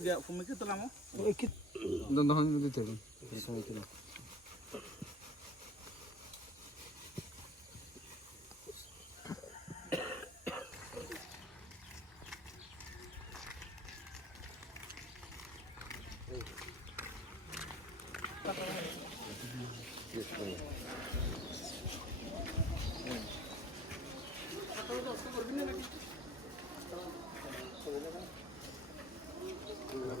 kumikita lang mo? Ikit. Dandahan mo dito. Kumikita lang. Thank you. Eh.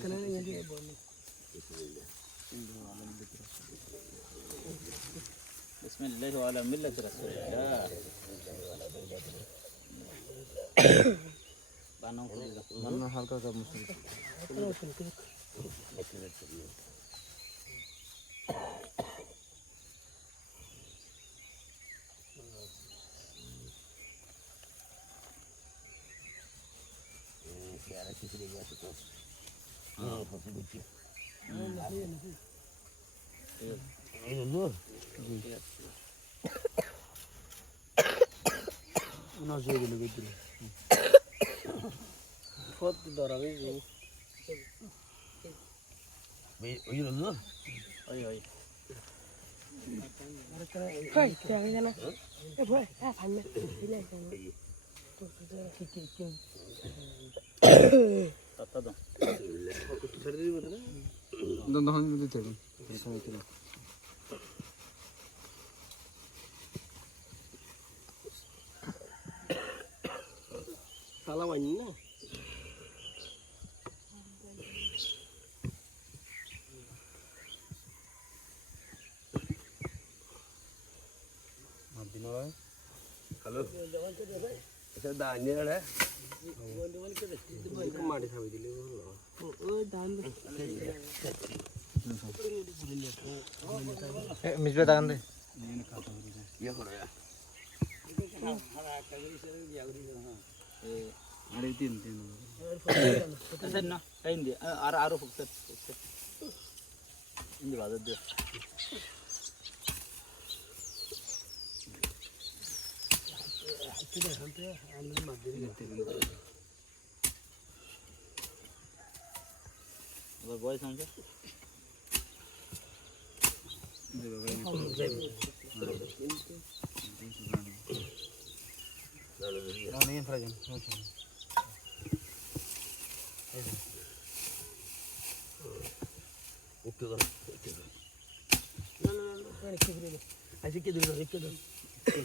kanina hindi ay bono. بسم الله وعلى ملة رسول الله. Panong kuliga. মানে হালকা cup মুসলিম নজর দিল গেছিল কত সালাম আইন না হ্যালো ധാന്യങ്ങളെ മാടി സമിതിയിൽ ആറ് ആറ് ഫുക്സ് India বয়স আমাকে অনেক ফ্রাইজন উঠতে দাও উঠতে দাও আজকে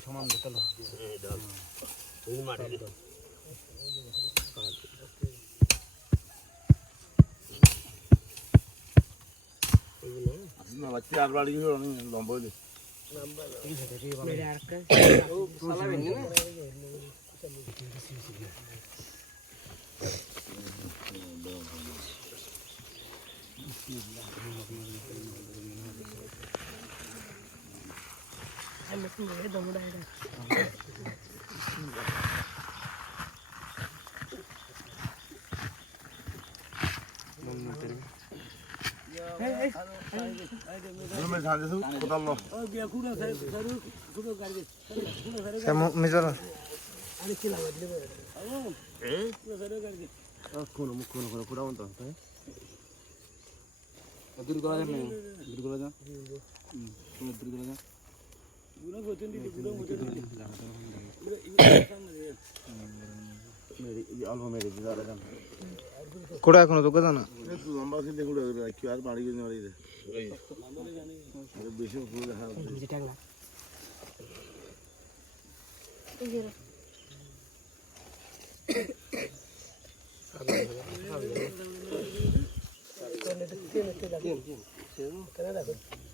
tamam da tamam. Evet, doğru. Benim adım. Aslında vakti avralı yiyor onun lambaydı. Bismillahirrahmanirrahim. मिजल कोण मग कोण कोण कुठं म्हणतो काय दुर्गला जा दुर्गला जा दुर्गला जा కూడా అక్కడ దొక్కదన్న Gracias.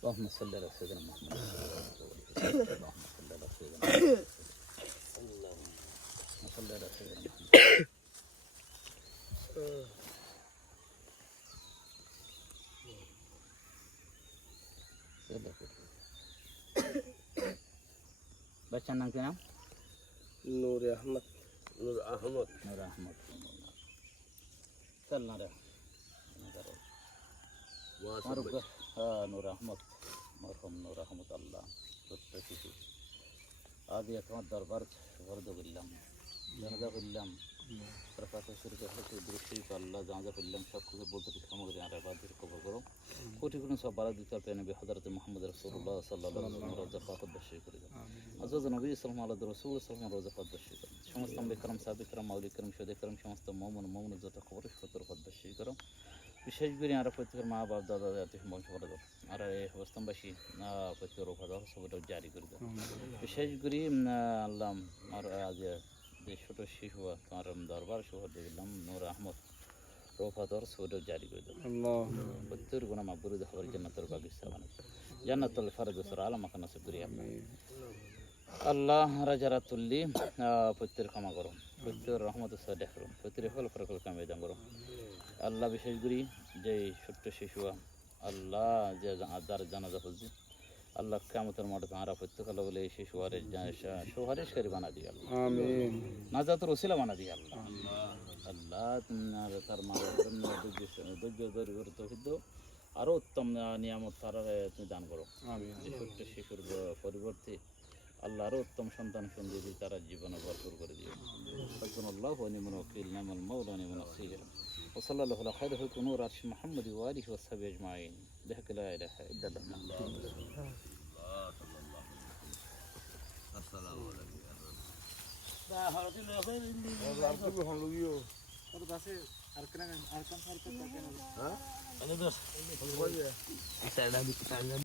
اللهم صل على سيدنا محمد اللهم صل على سيدنا محمد اللهم صل على سيدنا محمد বাচ্চার নাম কি নাম নূর আহমদ নূর আহমদ নূর আহমদ চল না রে মারুক হ্যাঁ নূর আহমদ মরহম নূর আহমদ আল্লাহ ছোট্ট শিশু আদি তোমার দরবার বরদ করলাম জানাজা করলাম তার পাশে শুরু করে দৃষ্টি আল্লাহ জানাজা করলাম সব কিছু বলতে সামগ্রী আর বাদের কবর করো। কোটি কোটি সব বারা দিতে পেয়ে নবী হজরত মোহাম্মদ রসুল্লাহ সাল্লাহ রোজা ফাতর দর্শী করে দেন আজাদ নবী ইসলাম আল্লাহ রসুল ইসলাম রোজা ফাত দর্শী করেন সমস্ত বিক্রম সাবিক্রম মাউলি করম সমস্ত মৌমন মৌমন যত খবর সতর করো। বিশেষ করে আর প্রত্যেকের মা বাপ দাদা দাদি বংশ করে আর এই অবস্থানবাসী প্রত্যেকের উপাদার সবটা জারি করে দাও বিশেষ করে আল্লাহ আর আজ যে ছোট শিশু তোমার দরবার শহর দেখলাম নূর আহমদ রোফাদর সবটা জারি করে আল্লাহ। প্রত্যেক গুণা মাকবুর খবর জান্নাতের বাগিচা মানে জান্নাতুল ফারজ সর আলম আখানা সুক্রিয়া আল্লাহ রাজারা তুল্লি প্রত্যেক ক্ষমা করো প্রত্যেক রহমত সাদেহ করো প্রত্যেক ফল ফরকল কামেদান করো আল্লাহ বিশেষ করি যে ছোট্ট শিশু আল্লাহ যে যার জানাজা পড়ছি আল্লাহ কেমতের মাঠে তাহারা প্রত্যেক আল্লাহ বলে এই শিশু হারেশ সুহারেশকারী বানা দিয়ে আল্লাহ। না যাতে রসিলা বানা দিয়ে আল্লাহ। আল্লাহ তার মা ধৈর্য ধৈর্য তহিদ আরও উত্তম নিয়ামত তারা তুমি দান করো। ছোট্ট শিশুর পরিবর্তে আল্লাহ আরও উত্তম সন্তান সন্দেহ তারা জীবনে ভরপুর করে দিও। আল্লাহ নিমন ওকিল নামল নিমন মন وصلى الله على خير خلق نور عرش محمد وآله وصحبه أجمعين بحق لا إله إلا الله আর তুমি হলো গিয়ে আর কেন আর কেন আর কেন Ano dos? Ano ba yan? Isa lang dito tayo.